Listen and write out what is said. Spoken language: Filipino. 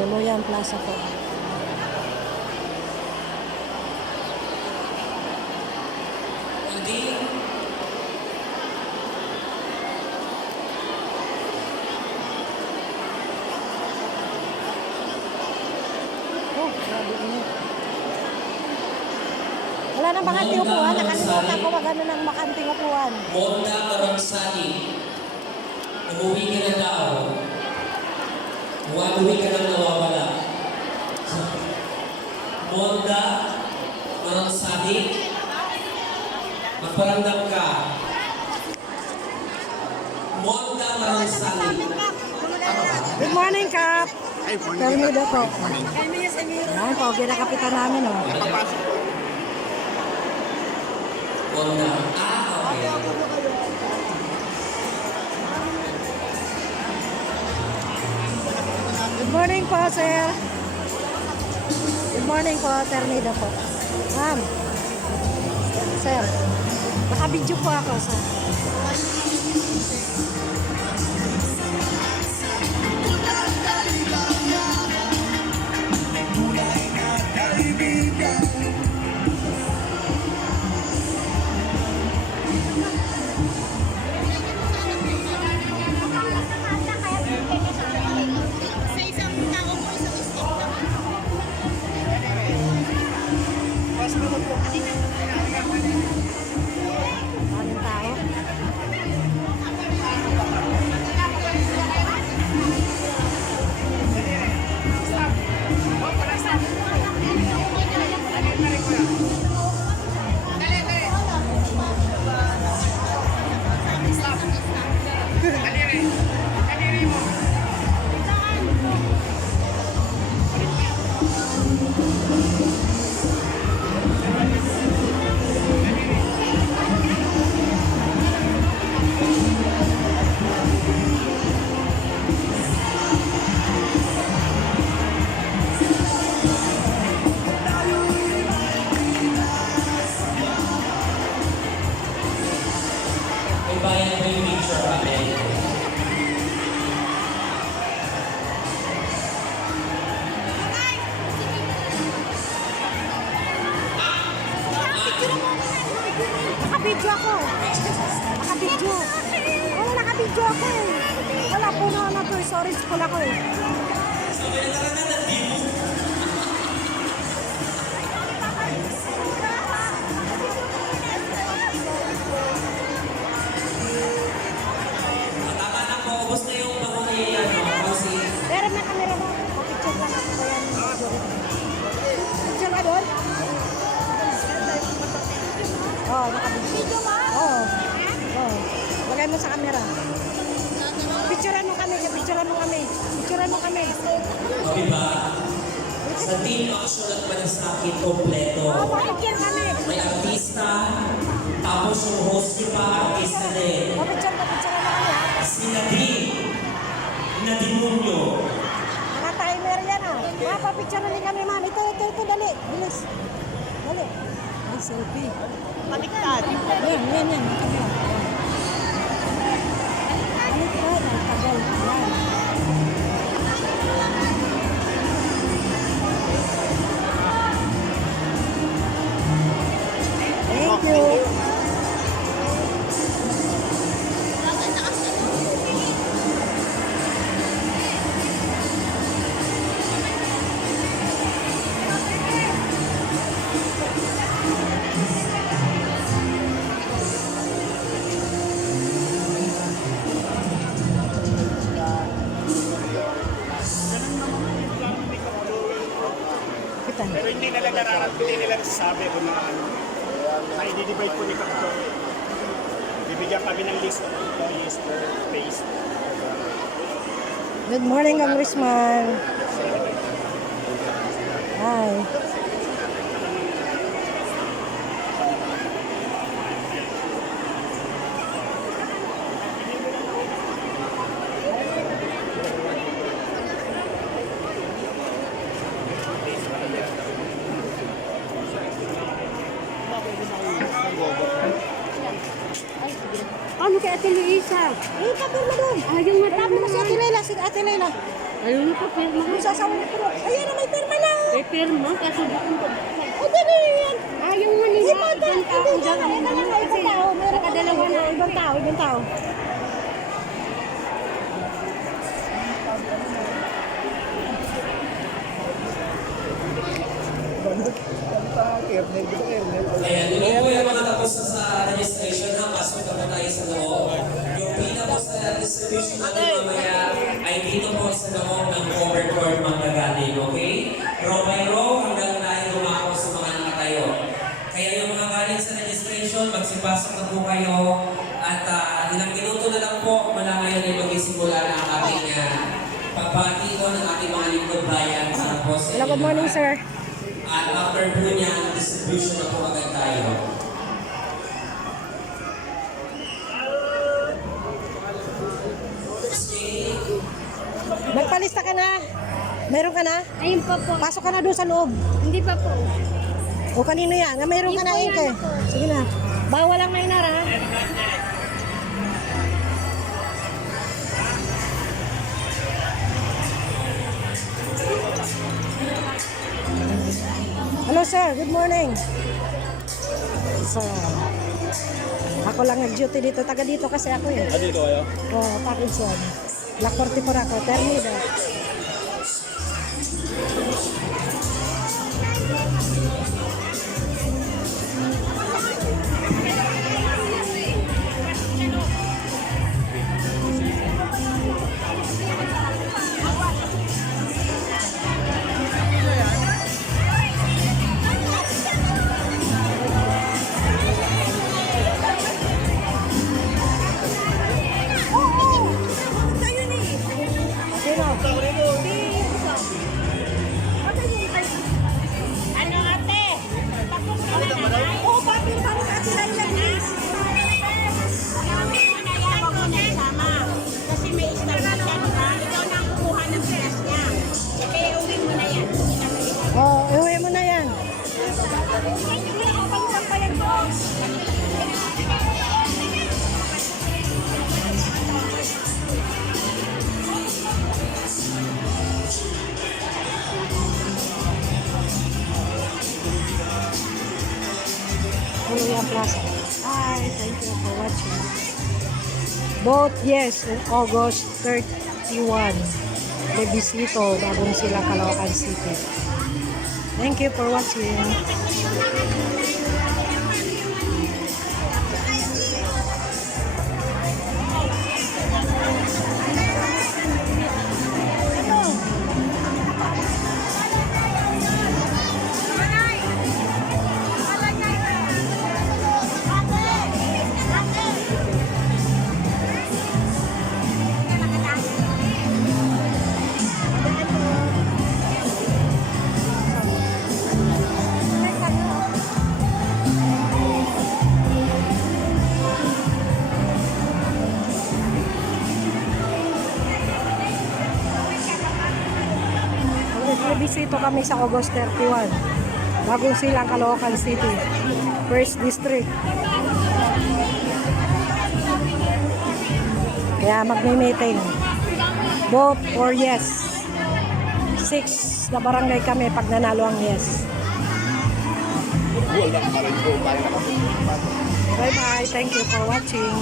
Tuluyan Plaza po. Oh, grabe init. Wala nang bakanting upuan. Nakalimutan ko wag ano ng bakanting upuan. Monda Marangsani. Umuwi ka na daw. Umuwi ka na nawawala. Monda Marangsani. Magparamdam ka. Monda Marangsani. Good morning, Kap. Tell me daw po. Ayan po, ginakapitan namin, oh. Monda. Okay. Good morning po, sir. Good morning po, Ternida po. Ma'am. Sir. Nakabidyo po ako, sir. Maraming tao. May bayan mo yung picture namin. Nakabidyo ako. Nakabidyo. Oo, nakabidyo ako eh. Wala po na to. Sorry, school ako eh. Sabi na talaga na di mo. Tama na po. Ubus na yung pangungay kasi Pero may camera mo. Picture lang ako ba yan? Picture ka doon? Oo, nakabidyo. Oo. Oo. Lagay mo sa camera. Picturean mo kami. Picturean mo kami. Picturean mo kami. diba? Sa team action at malasakit kompleto. Picture kami. May artista, tapos yung host niyo pa, artista din. Picture mo kami ha. Si Nadine, Nadimunyo. Naka-timer yan ah. Mapapicture na kami ma'am. Ito, dali. Bilis. Dali. Ay, selfie. Baliktad. Yan. Baliktad. Ang tagal. Yan. Thank you. Pero hindi nila hindi nila nasasabi kung na i-divide po ni Kapto. Bibigyan kami ng list of employees per place. Good morning, Congressman. Hi. Ano kay Ate Luisa? Tapos mo doon. Yung mata Marami na si Ate Layla. Ayaw na pa pirma. Yung sasawa niya pero, ayan na may pirma na. May pirma, kaso bukong pa. O, dali yan. Ayaw nga nila. Ibang tao, ibang tao. Meron ka dalawa na. Ibang tao, ibang tao. Ayan, hindi po yung mga tapos na sa registration ha, pasok na po tayo sa loob. Yung pila po sa distribution natin mamaya ay dito po sa loob ng covered court manggagaling, okay? Row by row hanggang tayo lumako sa mga nakatayo. Kaya yung mga galing sa registration, magsipasok na po kayo at ilang minuto na lang po mula ngayon ay magsisimula na ang ating pagbati ko ng ating mga lingkod bayan para po sa Hello, good morning, sir. At after po niya, distribution na po agad tayo. Okay. Nagpalista ka na? Meron ka na? Ayun pa po. Pasok ka na doon sa loob. Hindi pa po. O kanino yan? Nga meron ka na, Ike. Sige na. Bawal ang minor, ha? Hello, sir. Good morning. So, ako lang nag-duty dito. Taga dito kasi ako eh. Dito kayo? Oo, package one. Black 44 ako. Ternida. Sino? Ano ate? Tapos ka na na. Oo, papir pa rin ate lang yan. Huwag mo na isama. Kasi may isang na siya, diba? Ikaw na ang kukuha ng press niya. Kaya uwi mo na yan. Oo, iuwi mo na yan. Julian Plaza. Hi, thank you for watching. Both yes, on August 31. Bebisito, bagong sila Caloocan City. Thank you for watching. Bisito kami sa August 31. Bagong silang Caloocan City. First District. Kaya magme-meeting. Vote for yes. 6 na barangay kami pag nanalo ang yes. Bye-bye. Thank you for watching.